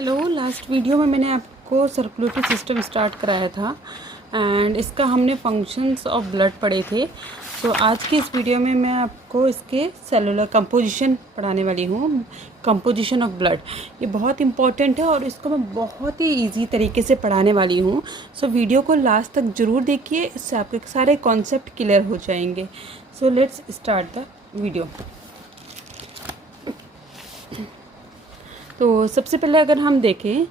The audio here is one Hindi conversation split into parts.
हेलो, लास्ट वीडियो में मैंने आपको सर्कुलेटरी सिस्टम स्टार्ट कराया था एंड इसका हमने फंक्शंस ऑफ ब्लड पढ़े थे। तो आज की इस वीडियो में मैं आपको इसके सेलुलर कंपोजिशन पढ़ाने वाली हूँ। कंपोजिशन ऑफ ब्लड ये बहुत इंपॉर्टेंट है और इसको मैं बहुत ही इजी तरीके से पढ़ाने वाली हूँ। सो वीडियो को लास्ट तक ज़रूर देखिए, इससे आपके सारे कॉन्सेप्ट क्लियर हो जाएंगे। So let's start the video. तो सबसे पहले अगर हम देखें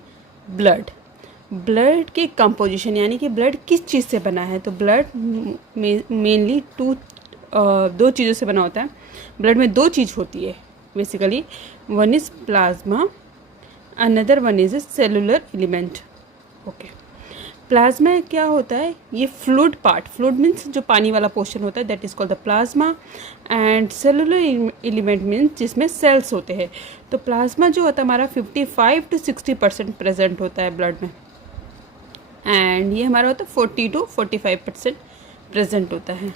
ब्लड की कंपोजिशन यानी कि ब्लड किस चीज़ से बना है, तो ब्लड मेनली दो चीज़ों से बना होता है। ब्लड में दो चीज़ होती है basically, one is plasma, another one is cellular element. Okay, plasma क्या होता है? ये फ्लूइड पार्ट, फ्लूइड मीन्स जो पानी वाला पोर्शन होता है, that is called the plasma. And cellular element means जिसमें सेल्स होते हैं। तो प्लाज्मा जो होता है हमारा 55 to 60% प्रेजेंट होता है ब्लड में, एंड ये हमारा होता है 40 to 45% प्रेजेंट होता है।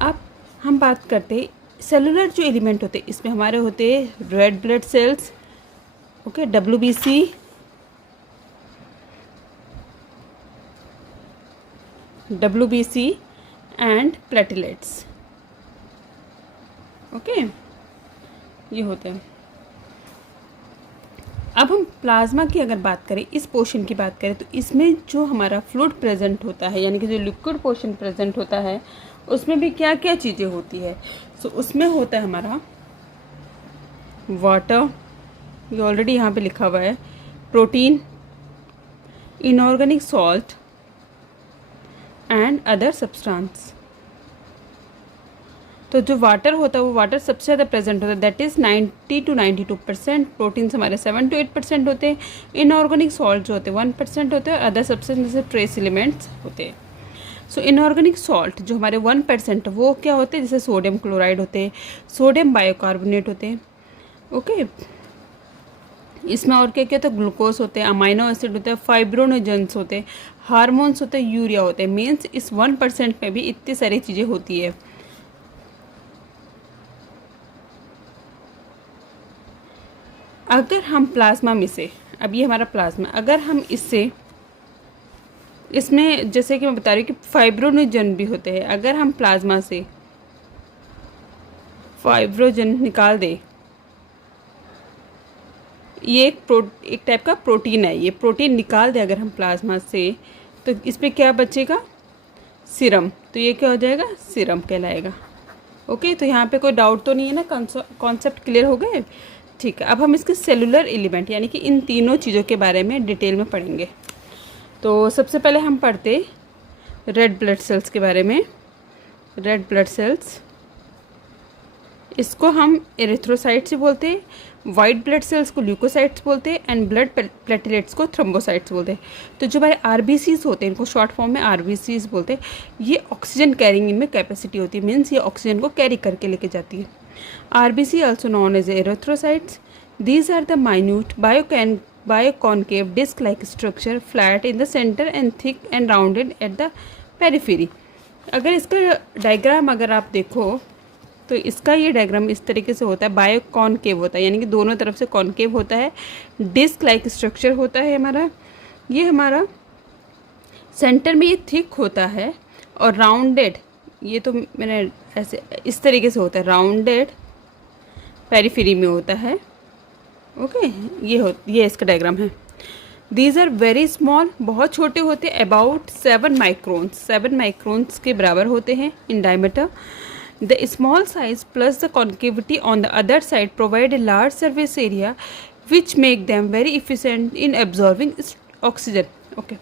अब हम बात करते हैं सेलुलर जो एलिमेंट होते हैं, इसमें हमारे होते हैं red blood sales, okay, WBC and platelets. Okay, ये होते हैं। अब हम प्लाज्मा की अगर बात करें, इस पोर्शन की बात करें, तो इसमें जो हमारा फ्लूइड प्रेजेंट होता है यानी कि जो लिक्विड पोर्शन प्रेजेंट होता है, उसमें भी क्या क्या चीज़ें होती है। सो उसमें होता है हमारा वाटर, ये ऑलरेडी यहाँ पे लिखा हुआ है, protein, inorganic salt and other substance. तो जो वाटर होता है वो वाटर सबसे ज़्यादा प्रेजेंट होता है, दैट इज़ 90 to 92%। प्रोटीन्स हमारे 7 to 8% होते हैं। इनऑर्गेनिक सॉल्ट जो होते हैं 1% होते हैं, और अदर सब्सटेंस जैसे ट्रेस एलिमेंट्स होते हैं। सो इनऑर्गेनिक सॉल्ट जो हमारे 1% वो क्या होते हैं, जैसे सोडियम क्लोराइड होते हैं, सोडियम बायोकार्बोनेट होते हैं। ओके, इसमें और क्या क्या होता है, ग्लूकोज होते हैं, अमाइनो एसिड होते हैं, फाइब्रोनोजेंस होते हैं, हार्मोन्स होते हैं, यूरिया होते हैं। मीन्स इस 1% में भी इतनी सारी चीज़ें होती है। अगर हम प्लाज्मा में से, अब ये हमारा प्लाज्मा, अगर हम इसमें जैसे कि मैं बता रही हूँ कि फाइब्रोनोजन भी होते हैं, अगर हम प्लाज्मा से फाइब्रोजन निकाल दें, ये एक टाइप का प्रोटीन है, ये प्रोटीन निकाल दें अगर हम प्लाज्मा से, तो इस पर क्या बचेगा? सीरम। तो ये क्या हो जाएगा? सीरम कहलाएगा। ओके, तो यहाँ पे कोई डाउट तो नहीं है ना? कॉन्सेप्ट क्लियर हो गए? ठीक है, अब हम इसके सेलुलर एलिमेंट यानी कि इन तीनों चीज़ों के बारे में डिटेल में पढ़ेंगे। तो सबसे पहले हम पढ़ते रेड ब्लड सेल्स के बारे में। रेड ब्लड सेल्स, इसको हम एरिथ्रोसाइट्स बोलते हैं, वाइट ब्लड सेल्स को ल्यूकोसाइट्स बोलते हैं, एंड ब्लड प्लेटलेट्स को थ्रोम्बोसाइट्स बोलते हैं। तो जो हमारे आरबीसीज होते हैं, इनको शॉर्ट फॉर्म में आरबीसीज बोलते हैं। ये ऑक्सीजन कैरिंग इनमें कैपेसिटी होती है, मीन्स ये ऑक्सीजन को कैरी करके लेके जाती है। RBC also known as erythrocytes. These are the minute biconcave disc like structure, flat in the centre and thick and rounded at the periphery. अगर इसका डायग्राम अगर आप देखो तो इसका ये डायग्राम इस तरीके से होता है, बायोकॉन्केव होता है यानी कि दोनों तरफ से कॉन्केव होता है, डिस्क लाइक स्ट्रक्चर होता है हमारा, ये हमारा सेंटर में ये थिक होता है, और राउंडेड, ये तो मैंने ऐसे इस तरीके से होता है, राउंडेड पेरिफेरी में होता है। ओके, ये इसका डायग्राम है। दीज आर वेरी स्मॉल, बहुत छोटे होते हैं, अबाउट 7 माइक्रोन्स के बराबर होते हैं in diameter. The small size plus the concavity on the other side provide a large surface area which make them very efficient in absorbing oxygen. Okay,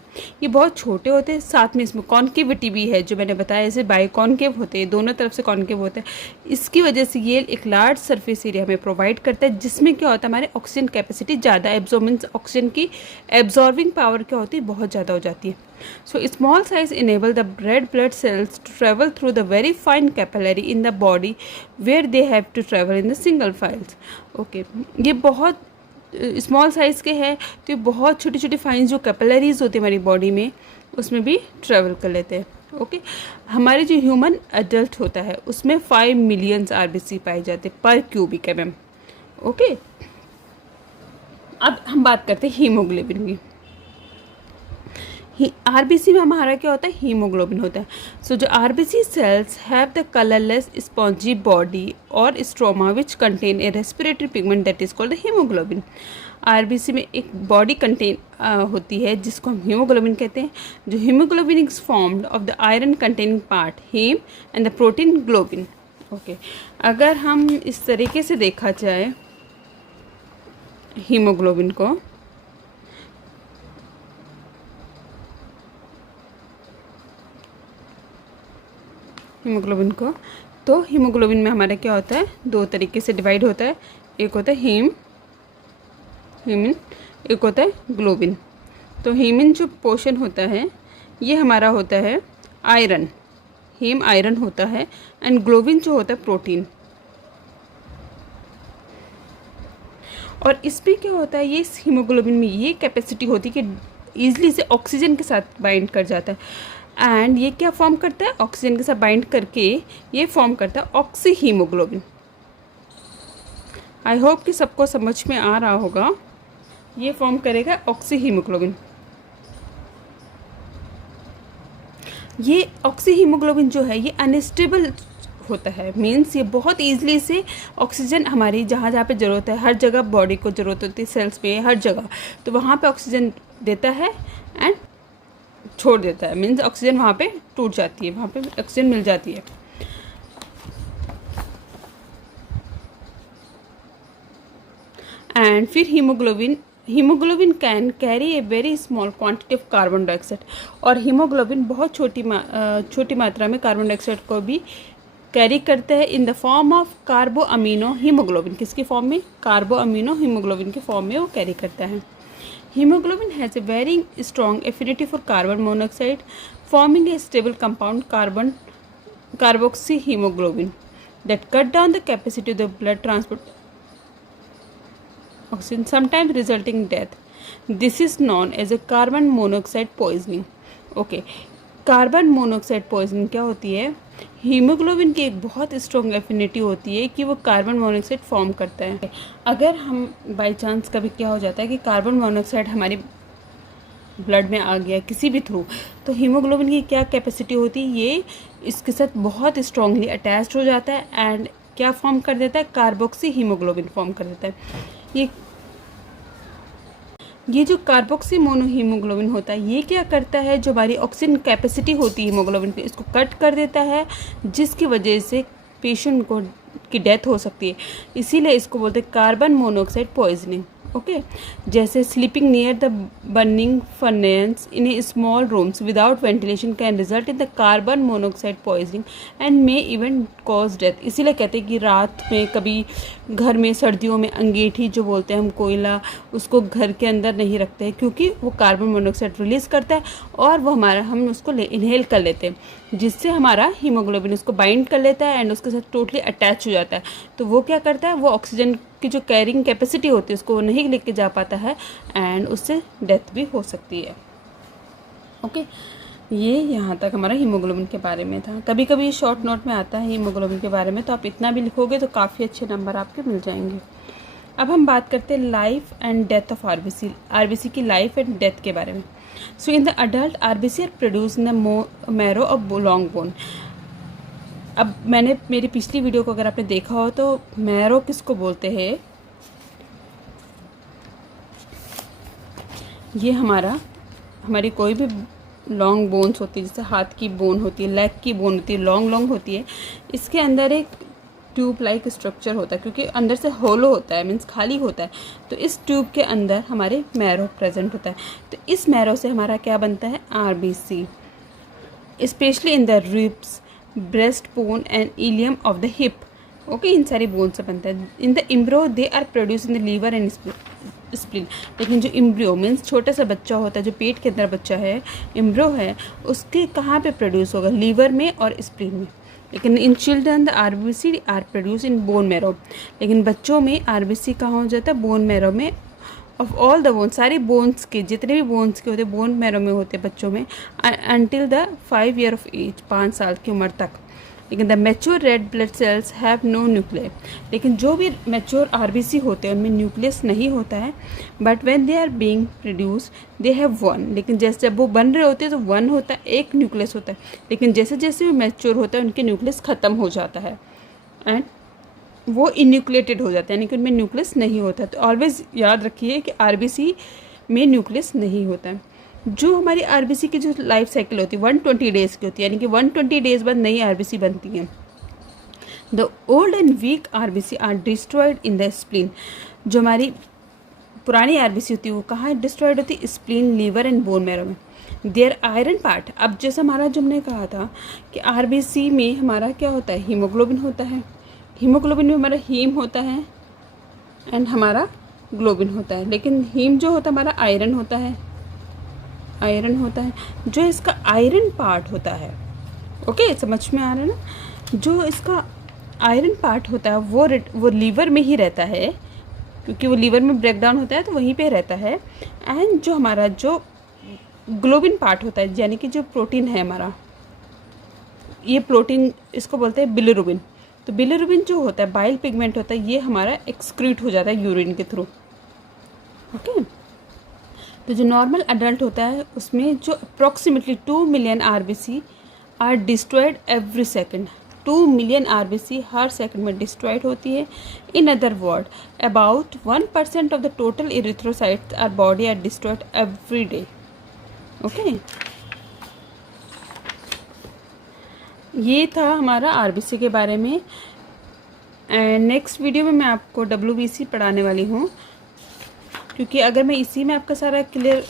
ये बहुत छोटे होते हैं, साथ में इसमें कॉन्केविटी भी है जो मैंने बताया, जैसे बायोकॉन्केव होते हैं, दोनों तरफ से कॉन्केव होते हैं। इसकी वजह से ये एक लार्ज सरफेस एरिया हमें प्रोवाइड करता है, जिसमें क्या होता है, हमारे ऑक्सीजन कैपेसिटी ज़्यादा, एब्जॉर्बेंस ऑक्सीजन की एब्जॉर्बिंग पावर क्या होती है, बहुत ज़्यादा हो जाती है। So small size enable the red blood cells to travel through the very fine capillary in the body where they have to travel in the single files. Okay, ये बहुत स्मॉल साइज़ के हैं, तो ये बहुत छोटी छोटी फाइन जो कैपिलरीज होती है हमारी बॉडी में, उसमें भी ट्रेवल कर लेते हैं। ओके, हमारे जो ह्यूमन एडल्ट होता है उसमें 5 मिलियन आरबीसी पाए जाते हैं पर क्यूबिक mm। ओके, अब हम बात करते हैं हीमोग्लोबिन की। आरबीसी में हमारा क्या होता है, हीमोग्लोबिन होता है। सो जो RBC cells have the colourless spongy body और stroma which contain a respiratory pigment that is called the haemoglobin. RBC में एक बॉडी कंटेन होती है जिसको हम हीमोग्लोबिन कहते हैं। जो haemoglobin is formed of the iron containing part haem and the protein globin. Okay, अगर हम इस तरीके से देखा जाए हीमोग्लोबिन को, तो हीमोग्लोबिन में हमारा क्या होता है, दो तरीके से डिवाइड होता है। एक होता है हीमिन, एक होता है ग्लोबिन। तो हीमिन जो पोर्शन होता है ये हमारा होता है आयरन, हीम आयरन होता है, एंड ग्लोबिन जो होता है प्रोटीन। और इसमें क्या होता है, ये हीमोग्लोबिन में ये कैपेसिटी होती है कि ईजिली से ऑक्सीजन के साथ बाइंड कर जाता है। एंड ये क्या फॉर्म करता है, ऑक्सीजन के साथ बाइंड करके ये फॉर्म करता है ऑक्सी हीमोग्लोबिन। आई होप कि सबको समझ में आ रहा होगा। ये फॉर्म करेगा ऑक्सी हीमोग्लोबिन। ये ऑक्सी हीमोग्लोबिन जो है ये अनस्टेबल होता है, मीन्स ये बहुत ईजिली से ऑक्सीजन हमारी जहाँ जहाँ पे ज़रूरत है, हर जगह बॉडी को ज़रूरत होती है, सेल्स में हर जगह, तो वहाँ पे ऑक्सीजन देता है एंड छोड़ देता है। मीन्स ऑक्सीजन वहाँ पे टूट जाती है, वहाँ पे ऑक्सीजन मिल जाती है। एंड फिर haemoglobin can carry a very small quantity of carbon dioxide. और हीमोग्लोबिन बहुत छोटी मात्रा में कार्बन डाइऑक्साइड को भी कैरी करता है in the form of कार्बो amino haemoglobin. किसकी फॉर्म में, कार्बो अमीनो हीमोग्लोबिन के फॉर्म में वो कैरी करता है। Hemoglobin has a very strong affinity for carbon monoxide, forming a stable compound carboxyhemoglobin that cut down the capacity of the blood transport oxygen, sometimes resulting in death. This is known as a carbon monoxide poisoning. Okay, carbon monoxide poisoning क्या होती है, हीमोग्लोबिन की एक बहुत स्ट्रॉन्ग एफिनिटी होती है कि वो कार्बन मोनोऑक्साइड फॉर्म करता है। अगर हम बाय चांस कभी क्या हो जाता है कि कार्बन मोनोऑक्साइड हमारे ब्लड में आ गया किसी भी थ्रू, तो हीमोग्लोबिन की क्या कैपेसिटी होती है, ये इसके साथ बहुत स्ट्रांगली अटैच्ड हो जाता है एंड क्या फॉर्म कर देता है, कार्बोक्सी हीमोग्लोबिन फॉर्म कर देता है। ये जो कार्बोक्सी मोनोहीमोग्लोबिन होता है ये क्या करता है, जो हमारी ऑक्सीजन कैपेसिटी होती है हीमोग्लोबिन की, इसको कट कर देता है, जिसकी वजह से पेशेंट को की डेथ हो सकती है। इसीलिए इसको बोलते हैं कार्बन मोनोऑक्साइड पॉइजनिंग। ओके, जैसे sleeping near the burning furnace in A small rooms without ventilation can result in the carbon monoxide poisoning and may even cause death. इसीलिए कहते हैं कि रात में कभी घर में सर्दियों में अंगीठी जो बोलते हैं हम, कोयला, उसको घर के अंदर नहीं रखते हैं क्योंकि वो कार्बन मोनोऑक्साइड रिलीज़ करता है और वो हम उसको इनहेल कर लेते हैं, जिससे हमारा हीमोग्लोबिन उसको बाइंड कर लेता है एंड उसके साथ टोटली अटैच हो जाता है। तो वो क्या करता है, वो ऑक्सीजन की जो कैरिंग कैपेसिटी होती है उसको वो नहीं लेके जा पाता है एंड उससे डेथ भी हो सकती है। ओके, ये यहाँ तक हमारा हीमोग्लोबिन के बारे में था। कभी कभी शॉर्ट नोट में आता है हीमोग्लोबिन के बारे में, तो आप इतना भी लिखोगे तो काफ़ी अच्छे नंबर आपके मिल जाएंगे। अब हम बात करते हैं life and death of RBC की लाइफ एंड डेथ के बारे में। So in the adult RBC are produce in the marrow of long bone. अब मैंने मेरी पिछली वीडियो को अगर आपने देखा हो तो मैरो किसको बोलते हैं, ये हमारी कोई भी लॉन्ग बोन्स होती है, जैसे हाथ की बोन होती है, लेग की बोन होती है, लॉन्ग होती है, इसके अंदर एक ट्यूब लाइक स्ट्रक्चर होता है क्योंकि अंदर से होलो होता है, मीन्स खाली होता है। तो इस ट्यूब के अंदर हमारे मैरो प्रेजेंट होता है। तो इस मैरो से हमारा क्या बनता है, RBC, specially in the ribs, breast bone and ilium of the hip. Okay, इन सारी बोन से बनता है। In the embryo they are produce in the liver and spleen. लेकिन जो एम्ब्रियो मीन्स छोटा सा बच्चा होता है, जो पेट के अंदर बच्चा है, एम्ब्रियो है, उसके कहाँ पे प्रोड्यूस होगा, लीवर में और स्प्लीन में। लेकिन in children the RBC are produce in bone marrow. लेकिन बच्चों में आरबीसी कहाँ हो जाता है, बोन मैरो में। ऑफ ऑल द बोन्स, सारे बोन्स के जितने भी बोन्स के होते हैं बोन मैरो में होते हैं बच्चों में, until the 5 year of age, 5 साल की उम्र तक। लेकिन the mature red blood cells have no nuclear, लेकिन जो भी मैच्योर आरबीसी होते हैं उनमें न्यूक्लियस नहीं होता है, but when they are being produce they have one, लेकिन जैसे जब वो बन रहे होते हैं तो वन होता है, एक न्यूक्लियस होता है, लेकिन जैसे जैसे वो मैच्योर होता है उनके न्यूक्लियस ख़त्म हो जाता है एंड वो इन्यूक्लिएटेड हो जाता है, यानी कि उनमें न्यूक्लियस नहीं होता है। तो ऑलवेज याद रखिए कि आरबीसी में न्यूक्लियस नहीं होता है। जो हमारी आरबीसी की जो लाइफ साइकिल होती है 120 डेज़ की होती है, यानी कि 120 डेज़ बाद नई आरबीसी बनती है। The old and weak RBC are destroyed in the spleen, जो हमारी पुरानी आरबीसी होती है वो कहाँ डिस्ट्रॉयड होती है? Spleen, liver and bone marrow में। देयर आयरन पार्ट, अब जैसे हमारा जो हमने कहा था कि आरबीसी में हमारा क्या होता है? हीमोग्लोबिन होता है, हीमोग्लोबिन में हमारा हीम होता है एंड हमारा ग्लोबिन होता है, लेकिन हीम जो होता है हमारा आयरन होता है, आयरन होता है। जो इसका आयरन पार्ट होता है, ओके समझ में आ रहा है ना? जो इसका आयरन पार्ट होता है वो लीवर में ही रहता है, क्योंकि वो लीवर में ब्रेक डाउन होता है तो वहीं पे रहता है। एंड जो हमारा जो ग्लोबिन पार्ट होता है, यानी कि जो प्रोटीन है हमारा, ये प्रोटीन इसको बोलते हैं बिलिरुबिन। तो बिलिरुबिन जो होता है बाइल पिगमेंट होता है, ये हमारा एक्सक्रीट हो जाता है यूरिन के थ्रू, ओके। तो जो नॉर्मल अडल्ट होता है उसमें जो approximately 2 million RBC are destroyed every second, 2 million RBC हर सेकंड में डिस्ट्रॉयड होती है। In other word about 1% of the total erythrocytes our body are destroyed every day, okay. ये था हमारा आरबीसी के बारे में। एंड नेक्स्ट वीडियो में मैं आपको डब्ल्यूबीसी पढ़ाने वाली हूँ, क्योंकि अगर मैं इसी में आपका सारा क्लियर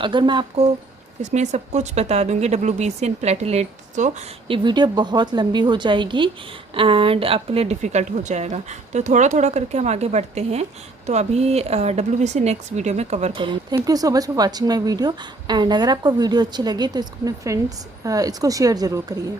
अगर मैं आपको इसमें सब कुछ बता दूंगी डब्ल्यूबीसी एंड प्लेटलेट्स, तो ये वीडियो बहुत लंबी हो जाएगी एंड आपके लिए डिफ़िकल्ट हो जाएगा। तो थोड़ा थोड़ा करके हम आगे बढ़ते हैं। तो अभी डब्ल्यूबीसी नेक्स्ट वीडियो में कवर करूँगी। Thank you so much for watching my video. And अगर आपको वीडियो अच्छी लगी तो इसको अपने फ्रेंड्स इसको शेयर ज़रूर करिए।